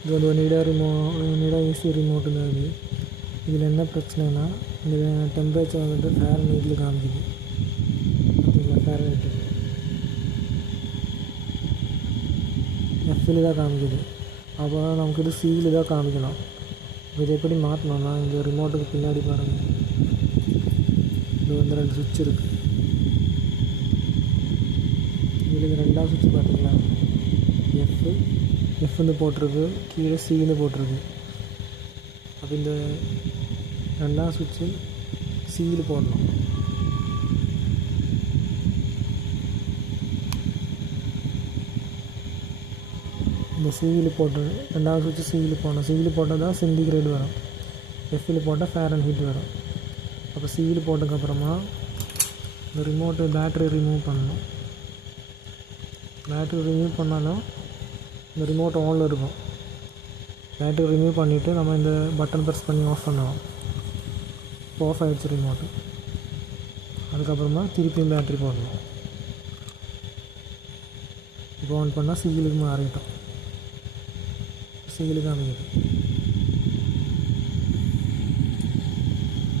இது வந்து Onida AC remote தான் இது. இதில் என்ன பிரச்சனைனா இந்த டெம்பரேச்சர் வந்துட்டு ஃபேரன்ஹீட்டில் காமிக்குது. பார்த்தீங்களா, ஃபேரன்ஹீட்டு எஃப்இல் தான் காமிக்குது. அப்போ நமக்கு இது சியில் தான் காமிக்கணும். இதை எப்படி மாற்றணும்னா இந்த ரிமோட்டுக்கு பின்னாடி பாருங்கள், இது வந்து 2 சுவிட்ச் இருக்குது. இதில் 2ஆவது சுவிட்ச் பார்த்தீங்களா, எஃப்னு போட்டிருக்கு, கீழே சின்னு போட்டிருக்கு. அப்போ இந்த 2ஆவது சுவிட்சு சியில் போடணும். இந்த சிவில் போட்டு 2ஆவது சுவிட்சு சிவில் போடணும். சிவில் போட்டால் தான் சென்டிகிரேடு வரும், எஃப்இல் போட்டால் ஃபேரன்ஹீட் வரும். அப்போ சிவில் போட்டதுக்கப்புறமா இந்த ரிமோட்டு பேட்ரி ரிமூவ் பண்ணணும். பேட்ரி ரிமூவ் பண்ணாலும் இந்த ரிமோட் ஆனில் இருக்கும். பேட்ரி ரிமூவ் பண்ணிவிட்டு நம்ம இந்த பட்டன் ப்ரெஸ் பண்ணி ஆஃப் பண்ணுவோம். இப்போ ஆஃப் ஆகிடுச்சு ரிமோட்டு. அதுக்கப்புறமா திருப்பியும் பேட்ரி போடணும். இப்போ ஆன் பண்ணால் சிவிலுக்கு மாறிட்டோம். சிவிலுக்கு அமைக்குது.